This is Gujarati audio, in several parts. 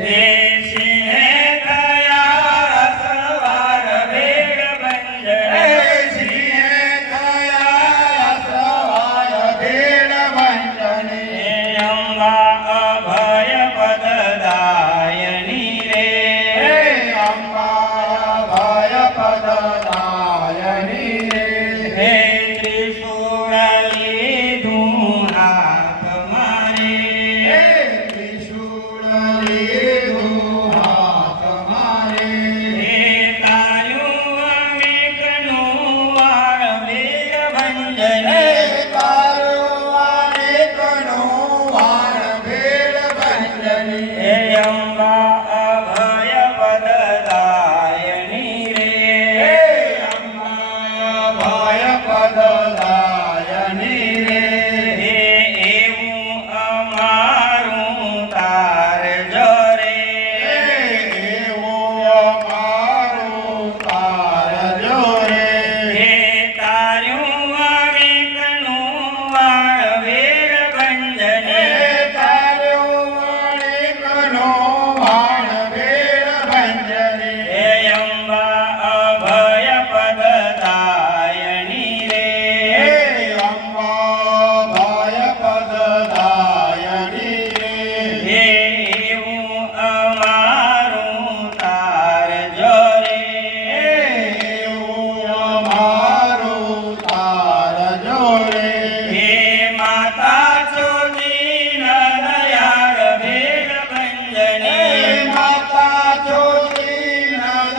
હે સિંહે થયા સવાર ભેળ ભંજને સિંહે થયા સવાર ભેળ ભંજને અંબા અભય પદદાયની રે અંબા અભય પદદાયની રે હે ત્રિશૂળ લીધું હાથ મારે ત્રિશૂળ લીધું હાથ મારે હે તાર્યું અનેકનું વાળ ભેળ ભંજને હે અંબા અભય પદદાયની રે હે એવું અમારું તારજો રે હે તાર્યું અનેકનું વાળ ભેળ ભંજને હે અંબા અભય પદદાયની રે હે એવું અમારું તારજો રે હે માતા ચોદીન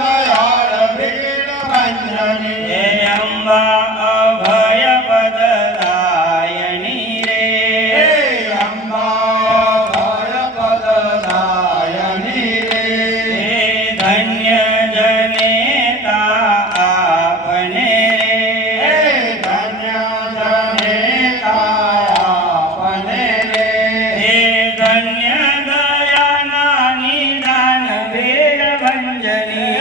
દયાળ ભેળ ભંજને હે અંબા અભય પદદાયની રે હે ધન્ય જનેતા આપને હે ધન્ય દયાના નિદાન ભેળ ભંજની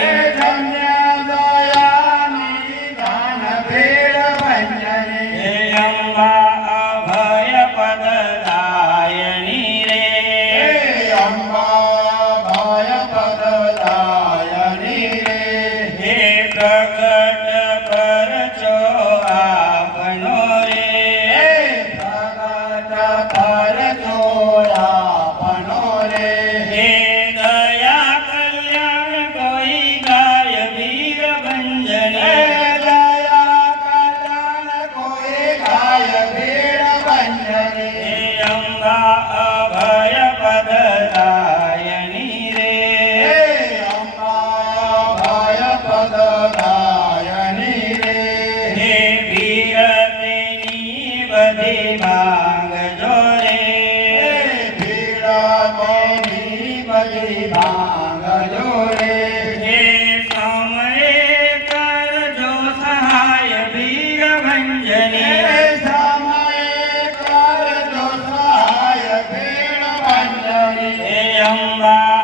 હે અંબા અભય પદદાયની રે હે પ્રગટ કરજો આપનો રે હે દયા કલ્યાણ કોઈ ગાય વીર ભંજને હે અંબા અભય પદદાયની રે હે વીર તેની બધી માંગજો રે હે સમયે કરજો સહાય વીર ભંજને હે અંબા